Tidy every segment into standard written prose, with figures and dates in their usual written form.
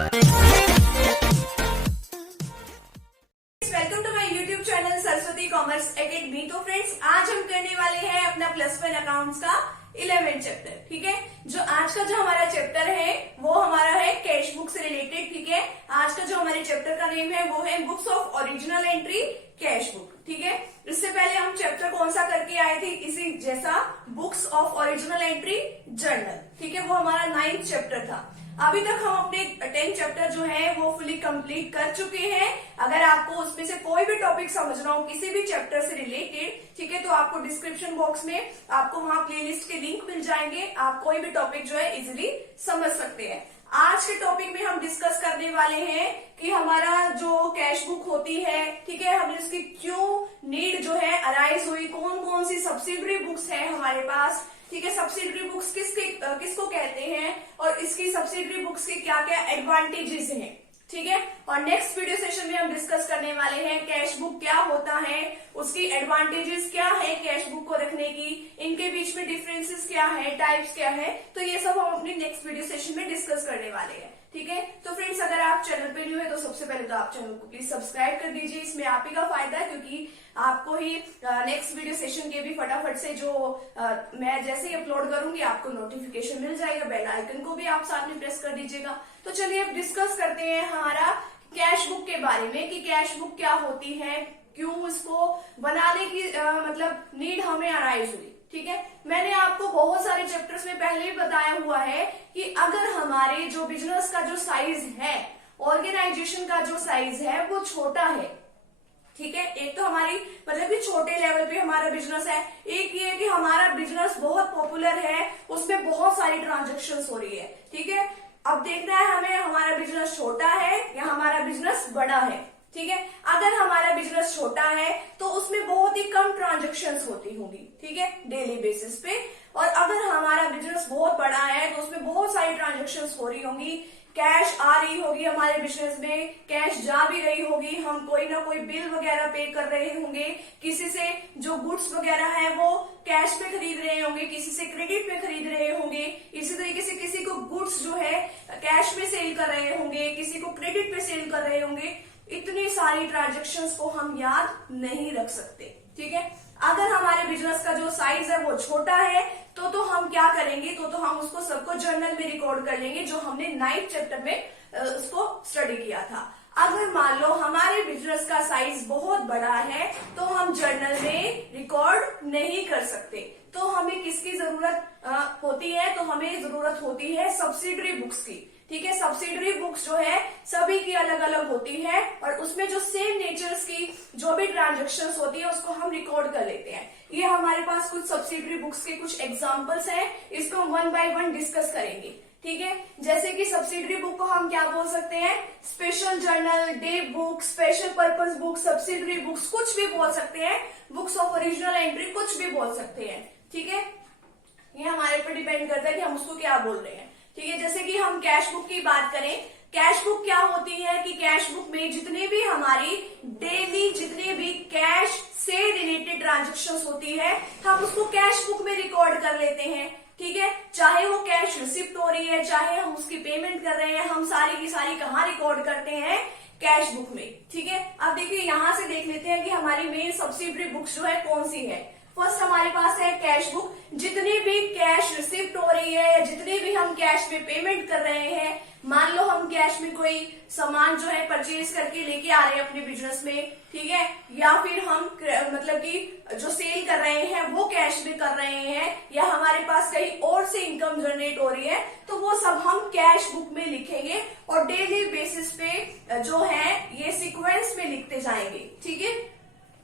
Welcome to my YouTube channel Saraswati commerce academy. तो friends, आज हम करने वाले हैं अपना +1 अकाउंट्स का 11th चैप्टर। ठीक है, जो आज का जो हमारा चैप्टर है वो हमारा है कैश बुक से रिलेटेड। ठीक है, आज का जो हमारे चैप्टर का नेम है वो है books of original entry cash book. ठीक है, इससे पहले हम चैप्टर कौन सा करके आए थे इसी जैसा, books of original entry journal. ठीक है, वो हमारा 9th चैप्टर था। अभी तक हम अपने 10th चैप्टर जो है वो फुली कंप्लीट कर चुके हैं। अगर आपको उसमें से कोई भी टॉपिक समझना हो किसी भी चैप्टर से रिलेटेड, ठीक है, तो आपको डिस्क्रिप्शन बॉक्स में आपको वहां प्लेलिस्ट के लिंक मिल जाएंगे। आप कोई भी टॉपिक जो है इजिली समझ सकते हैं। आज के टॉपिक में हम डिस्कस करने वाले हैं कि हमारा जो कैश बुक होती है, ठीक है, हमें उसकी क्यों नीड जो है अराइज हुई, कौन कौन सी सब्सिडरी बुक्स है हमारे पास। ठीक है, सब्सिडरी बुक्स किसको कहते हैं और इसकी सब्सिडरी बुक्स के क्या क्या एडवांटेजेस हैं। ठीक है, और नेक्स्ट वीडियो सेशन में हम डिस्कस करने वाले हैं कैश बुक क्या होता है, उसकी एडवांटेजेस क्या है कैश बुक को रखने की, इनके बीच में डिफरेंसेस क्या है, टाइप्स क्या है, तो ये सब हम अपनी नेक्स्ट वीडियो सेशन में डिस्कस करने वाले हैं। ठीक है, तो फ्रेंड्स, अगर आप चैनल पे न्यू है तो सबसे पहले तो आप चैनल को प्लीज सब्सक्राइब कर दीजिए। इसमें आप ही का फायदा है, क्योंकि आपको ही नेक्स्ट वीडियो सेशन के भी फटाफट से जो मैं जैसे ही अपलोड करूंगी आपको नोटिफिकेशन मिल जाएगा। बेल आइकन को भी आप साथ में प्रेस कर दीजिएगा। तो चलिए अब डिस्कस करते हैं हमारा कैश बुक के बारे में कि कैश बुक क्या होती है, क्यों इसको बनाने की मतलब नीड हमें अराइज हुई। ठीक है, मैंने आपको बहुत सारे चैप्टर्स में पहले भी बताया हुआ है कि अगर हमारे जो बिजनेस का जो साइज है, ऑर्गेनाइजेशन का जो साइज है वो छोटा है, ठीक है, एक तो हमारी मतलब कि छोटे लेवल पे हमारा बिजनेस है, एक ये है कि हमारा बिजनेस बहुत पॉपुलर है, उसमें बहुत सारी ट्रांजेक्शन्स हो रही है। ठीक है, अब देखना है हमें हमारा बिजनेस छोटा है या हमारा बिजनेस बड़ा है। ठीक है, अगर हमारा बिजनेस छोटा है तो उसमें बहुत ही कम ट्रांजेक्शन्स होती होंगी, ठीक है, डेली बेसिस पे। और अगर हमारा बिजनेस बहुत बड़ा है तो उसमें बहुत सारी ट्रांजेक्शन्स हो रही होंगी, कैश आ रही होगी हमारे बिजनेस में, कैश जा भी रही होगी, हम कोई ना कोई बिल वगैरह पे कर रहे होंगे, किसी से जो गुड्स वगैरह है वो कैश पे खरीद रहे होंगे, किसी से क्रेडिट पे खरीद रहे होंगे, इसी तरीके से किसी को गुड्स जो है कैश पे सेल कर रहे होंगे, किसी को क्रेडिट पे सेल कर रहे होंगे। इतनी सारी ट्रांजेक्शन्स को हम याद नहीं रख सकते। ठीक है, अगर हमारे बिजनेस का जो साइज है वो छोटा है तो हम क्या करेंगे, तो हम उसको सबको जर्नल में रिकॉर्ड कर लेंगे, जो हमने 9th चैप्टर में उसको स्टडी किया था। अगर मान लो हमारे बिजनेस का साइज बहुत बड़ा है तो हम जर्नल में रिकॉर्ड नहीं कर सकते। तो हमें किसकी जरूरत होती है, तो हमें जरूरत होती है सब्सिडरी बुक्स की। ठीक है, सब्सिडरी बुक्स जो है सभी की अलग अलग होती है और उसमें जो सेम नेचर्स की जो भी ट्रांजेक्शन्स होती है उसको हम रिकॉर्ड कर लेते हैं। ये हमारे पास कुछ सब्सिडरी बुक्स के कुछ एग्जांपल्स हैं, इसको हम 1 by 1 डिस्कस करेंगे। ठीक है, जैसे कि सब्सिडरी बुक को हम क्या बोल सकते हैं, special journal, day book, special purpose book, subsidiary books, कुछ भी बोल सकते हैं, बुक्स ऑफ ओरिजिनल एंट्री कुछ भी बोल सकते हैं। ठीक है, ये हमारे पर डिपेंड करता है कि हम उसको क्या बोल रहे हैं। ठीक है, जैसे कि हम कैश बुक की बात करें, कैश बुक क्या होती है कि कैश बुक में जितने भी हमारी डेली जितने भी कैश से रिलेटेड ट्रांजेक्शन्स होती है हम उसको कैश बुक में रिकॉर्ड कर लेते हैं। ठीक है, चाहे वो कैश रिसिप्ट हो रही है, चाहे हम उसकी पेमेंट कर रहे हैं, हम सारी की सारी कहाँ रिकॉर्ड करते हैं, कैश बुक में। ठीक है, अब देखिए यहां से देख लेते हैं कि हमारी मेन सब्सिडरी बुक्स जो है कौन सी है। फर्स्ट हमारे पास है कैश बुक, जितनी भी कैश रिसिप्ट हो रही है, जितनी भी हम कैश में पेमेंट कर रहे हैं, मान लो हम कैश में कोई सामान जो है परचेज करके लेके आ रहे हैं अपने बिजनेस में, ठीक है, या फिर हम मतलब कि जो सेल कर रहे हैं वो कैश में कर रहे हैं, या हमारे पास कहीं और से इनकम जनरेट हो रही है, तो वो सब हम कैश बुक में लिखेंगे और डेली बेसिस पे जो है ये सीक्वेंस में लिखते जाएंगे। ठीक है,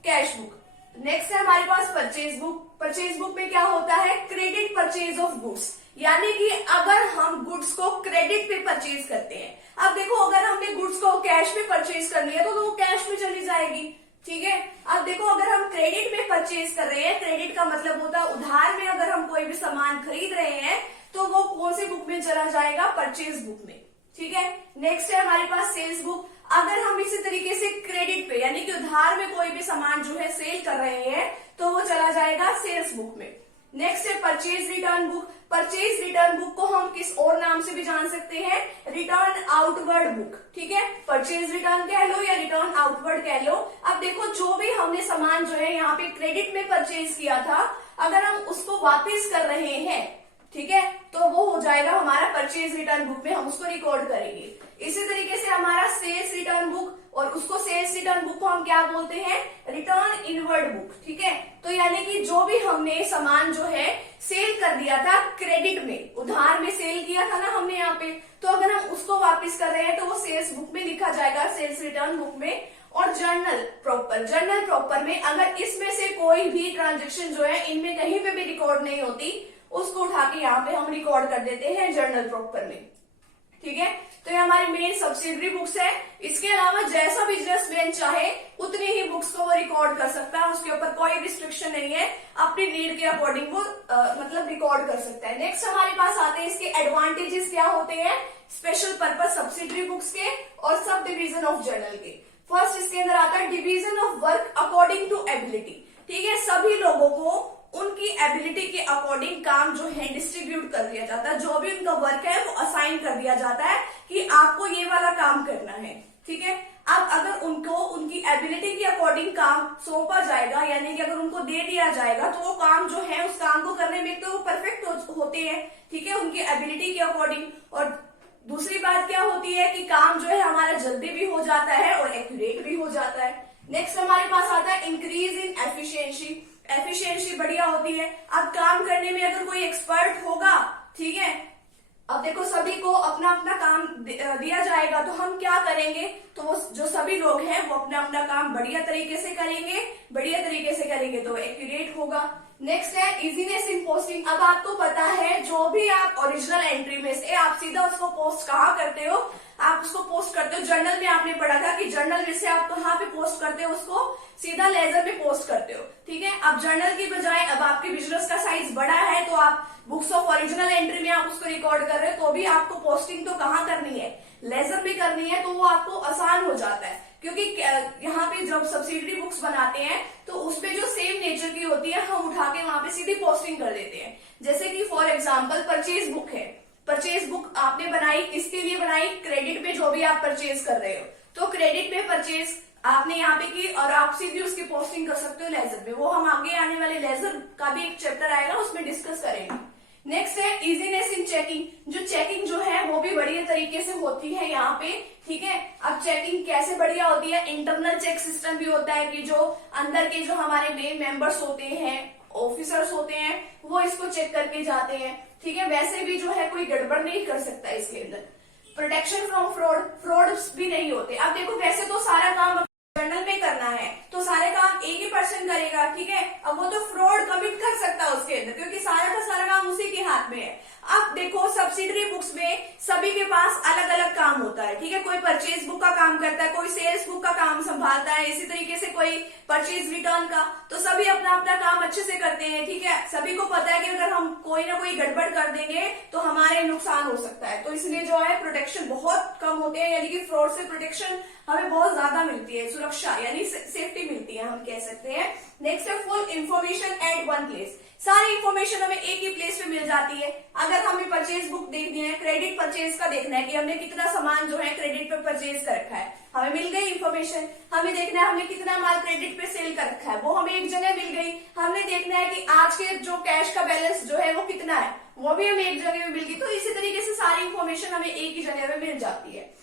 कैश बुक। नेक्स्ट है हमारे पास परचेज बुक। परचेज बुक में क्या होता है, क्रेडिट परचेज ऑफ गुड्स, यानी कि अगर हम गुड्स को क्रेडिट पे परचेज करते हैं। अब देखो, अगर हमने गुड्स को कैश पे परचेज करनी है तो वो कैश में चली जाएगी। ठीक है, अब देखो अगर हम क्रेडिट पे परचेज कर रहे हैं, क्रेडिट का मतलब होता है उधार में अगर हम कोई भी सामान खरीद रहे हैं तो वो कौन सी बुक में चला जाएगा, परचेज बुक में। ठीक है, नेक्स्ट है हमारे पास सेल्स बुक। अगर हम इसी तरीके से क्रेडिट पे यानी कि उधार में कोई भी सामान जो है सेल कर रहे हैं तो वो चला जाएगा सेल्स बुक में। नेक्स्ट है purchase return book. Purchase return book को हम किस और नाम से भी जान सकते हैं, रिटर्न आउटवर्ड बुक। ठीक है, परचेज रिटर्न कह लो या रिटर्न आउटवर्ड कह लो। अब देखो जो भी हमने सामान जो है यहाँ पे क्रेडिट में परचेज किया था, अगर हम उसको वापस कर रहे हैं, ठीक है, तो वो हो जाएगा हमारा परचेज रिटर्न बुक में, हम उसको रिकॉर्ड करेंगे। इसी तरीके से हमारा सेल्स रिटर्न बुक, और उसको सेल्स रिटर्न बुक को हम क्या बोलते हैं, रिटर्न इनवर्ड बुक। ठीक है, तो यानी कि जो भी हमने सामान जो है सेल कर दिया था क्रेडिट में, उधार में सेल किया था ना हमने यहाँ पे, तो अगर हम उसको वापस कर रहे हैं तो वो सेल्स बुक में लिखा जाएगा, सेल्स रिटर्न बुक में। और जर्नल प्रॉपर में अगर इसमें से कोई भी ट्रांजेक्शन जो है इनमें कहीं पे भी रिकॉर्ड नहीं होती, उसको उठा के यहाँ पे हम रिकॉर्ड कर देते हैं जर्नल प्रॉपर में। ठीक है, तो ये हमारी मेन सब्सिडरी बुक्स है। इसके अलावा जैसा बिजनेसमैन चाहे उतनी ही बुक्स को वो रिकॉर्ड कर सकता है, उसके ऊपर कोई रिस्ट्रिक्शन नहीं है, अपनी नीड के अकॉर्डिंग वो मतलब रिकॉर्ड कर सकता है। नेक्स्ट हमारे पास आते हैं इसके एडवांटेजेस क्या होते हैं स्पेशल पर्पज सब्सिडरी बुक्स के और सब डिवीजन ऑफ जर्नल के। फर्स्ट इसके अंदर आता है division of work according to ability. ठीक है, सभी लोगों को उनकी एबिलिटी के अकॉर्डिंग काम जो है डिस्ट्रीब्यूट कर दिया जाता है, जो भी उनका वर्क है वो असाइन कर दिया जाता है कि आपको ये वाला काम करना है। ठीक है, अब अगर उनको उनकी एबिलिटी के अकॉर्डिंग काम सौंपा जाएगा, यानी कि अगर उनको दे दिया जाएगा, तो वो काम जो है उस काम को करने में तो वो परफेक्ट होते हैं। ठीक है, उनकी एबिलिटी के अकॉर्डिंग। और दूसरी बात क्या होती है कि काम जो है हमारा जल्दी भी हो जाता है और एक्यूरेट भी हो जाता है। नेक्स्ट हमारे पास आता है इंक्रीज इन एफिशिएंसी। एफिशिएंसी बढ़िया होती है। अब काम करने में अगर कोई एक्सपर्ट होगा, ठीक है, अब देखो सभी को अपना अपना काम दिया जाएगा, तो हम क्या करेंगे, तो वो जो सभी लोग हैं वो अपना अपना काम बढ़िया तरीके से करेंगे, तो एक्यूरेट होगा। नेक्स्ट है इजीनेस इन पोस्टिंग। अब आपको पता है जो भी आप ओरिजिनल एंट्री में से आप सीधा उसको पोस्ट कहाँ करते हो, आप उसको पोस्ट करते हो जर्नल में। आपने पढ़ा था कि जर्नल में से आप कहाँ पे पोस्ट करते हो, उसको सीधा लेजर में पोस्ट करते हो। ठीक है, अब जर्नल की बजाय अब आपके बिजनेस का साइज बड़ा है, तो आप बुक्स ऑफ ओरिजिनल एंट्री में आप उसको रिकॉर्ड कर रहे हो, तो भी आपको पोस्टिंग तो कहाँ करनी है, लेजर में करनी है, तो वो आपको आसान हो जाता है। क्योंकि यहाँ पे जब सब्सिडरी बुक्स बनाते हैं तो उसपे जो सेम नेचर की होती है, हम उठा के वहां पे सीधी पोस्टिंग कर देते हैं। जैसे कि फॉर एग्जांपल परचेज बुक है, परचेज बुक आपने बनाई, किसके लिए बनाई, क्रेडिट पे जो भी आप परचेज कर रहे हो, तो क्रेडिट पे परचेज आपने यहाँ पे की और आप सीधी उसकी पोस्टिंग कर सकते हो लेजर में। वो हम आगे आने वाले लेजर का भी एक चैप्टर आएगा, उसमें डिस्कस करेंगे। नेक्स्ट है इजीनेस इन चेकिंग। जो चेकिंग जो है वो भी बढ़िया तरीके से होती है यहाँ पे। ठीक है, अब चेकिंग कैसे बढ़िया होती है, इंटरनल चेक सिस्टम भी होता है कि जो अंदर के जो हमारे मेन मेंबर्स होते हैं, ऑफिसर्स होते हैं, वो इसको चेक करके जाते हैं। ठीक है, वैसे भी जो है कोई गड़बड़ नहीं कर सकता इसके अंदर। प्रोटेक्शन फ्रॉम फ्रॉड्स भी नहीं होते। अब देखो वैसे तो सारा काम जर्नल में करना है तो सारे काम एक ही पर्सन करेगा, ठीक है, अब वो तो फ्रॉड कमिट कर सकता है उसके अंदर, क्योंकि सारा का सारा काम उसी के हाथ में है। अब देखो सब्सिडरी बुक्स में सभी के पास अलग अलग काम होता है। ठीक है, कोई परचेज बुक का काम करता है, कोई सेल्स बुक का काम संभालता है, इसी तरीके से कोई परचेज रिटर्न का, तो सभी अपना अपना काम अच्छे से करते हैं। ठीक है, सभी को पता है कि अगर हम कोई ना कोई गड़बड़ कर देंगे तो हमारे नुकसान हो सकता है, तो इसलिए जो है प्रोटेक्शन बहुत कम होते हैं, यानी कि फ्रॉड से प्रोटेक्शन हमें बहुत ज्यादा मिलती है, सुरक्षा यानी सेफ्टी मिलती है, हम कह सकते हैं। नेक्स्ट है full information at one place. सारी इंफॉर्मेशन हमें एक ही प्लेस पे मिल जाती है। अगर हमें परचेज बुक देखनी है, क्रेडिट परचेज का देखना है कि हमने कितना सामान जो है क्रेडिट पे परचेज कर रखा है, हमें मिल गई इंफॉर्मेशन। हमें देखना है हमने कितना माल क्रेडिट पे सेल कर रखा है, वो हमें एक जगह मिल गई। हमने देखना है कि आज के जो कैश का बैलेंस जो है वो कितना है, वो भी हमें एक जगह में मिल गई। तो इसी तरीके से सारी इंफॉर्मेशन हमें एक ही जगह में मिल जाती है।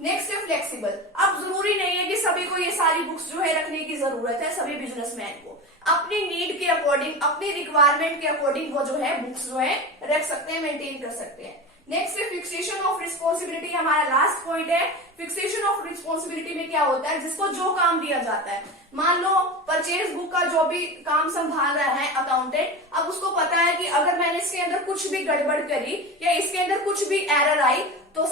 नेक्स्ट है फ्लेक्सिबल। अब जरूरी नहीं है कि सभी को ये सारी बुक्स जो है रखने की जरूरत है। सभी बिजनेसमैन को अपनी नीड के अकॉर्डिंग, अपनी रिक्वायरमेंट के अकॉर्डिंग वो जो है बुक्स जो है रख सकते हैं, मेंटेन कर सकते हैं। नेक्स्ट है फिक्सेशन ऑफ रिस्पॉन्सिबिलिटी। हमारा लास्ट पॉइंट है फिक्सेशन ऑफ रिस्पॉन्सिबिलिटी में क्या होता है, जिसको जो काम दिया जाता है, मान लो परचेज बुक का जो भी काम संभाल रहा है अकाउंटेंट, अब उसको पता है कि अगर मैंने इसके अंदर कुछ भी गड़बड़ करी या इसके अंदर कुछ भी एरर आई तो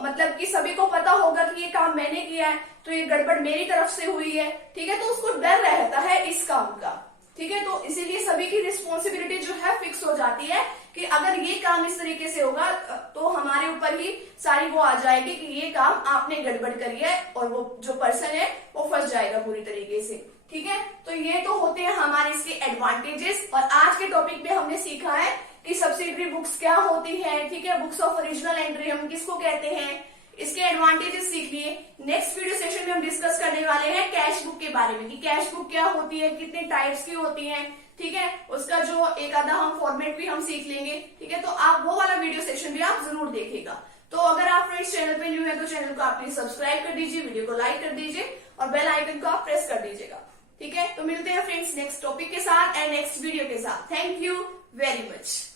मतलब कि सभी को पता होगा कि ये काम मैंने किया है, तो ये गड़बड़ मेरी तरफ से हुई है। ठीक है, तो उसको डर रहता है इस काम का। ठीक है, तो इसीलिए सभी की रिस्पॉन्सिबिलिटी जो है फिक्स हो जाती है कि अगर ये काम इस तरीके से होगा तो हमारे ऊपर ही सारी वो आ जाएगी कि ये काम आपने गड़बड़ करी है, और वो जो पर्सन है वो फंस जाएगा पूरी तरीके से। ठीक है, तो ये तो होते हैं हमारे इसके एडवांटेजेस। और आज के टॉपिक पे हमने सीखा है कि सब्सिडरी बुक्स क्या होती है, ठीक है, बुक्स ऑफ ओरिजिनल एंट्री हम किसको कहते हैं, इसके एडवांटेजेस सीख लिए। नेक्स्ट वीडियो सेशन में हम डिस्कस करने वाले हैं कैश बुक के बारे में कि कैश बुक क्या होती है, कितने टाइप्स की होती है, ठीक है, उसका जो एक आधा हम फॉर्मेट भी हम सीख लेंगे। ठीक है, तो आप वो वाला वीडियो सेशन भी आप जरूर देखिएगा। तो अगर आप फ्रेंड्स चैनल पे न्यू है तो चैनल को आप प्लीज सब्सक्राइब कर दीजिए, वीडियो को लाइक कर दीजिए और बेल आइकन को आप प्रेस कर दीजिएगा। ठीक है, तो मिलते हैं फ्रेंड्स नेक्स्ट टॉपिक के साथ एंड नेक्स्ट वीडियो के साथ। Thank you very much.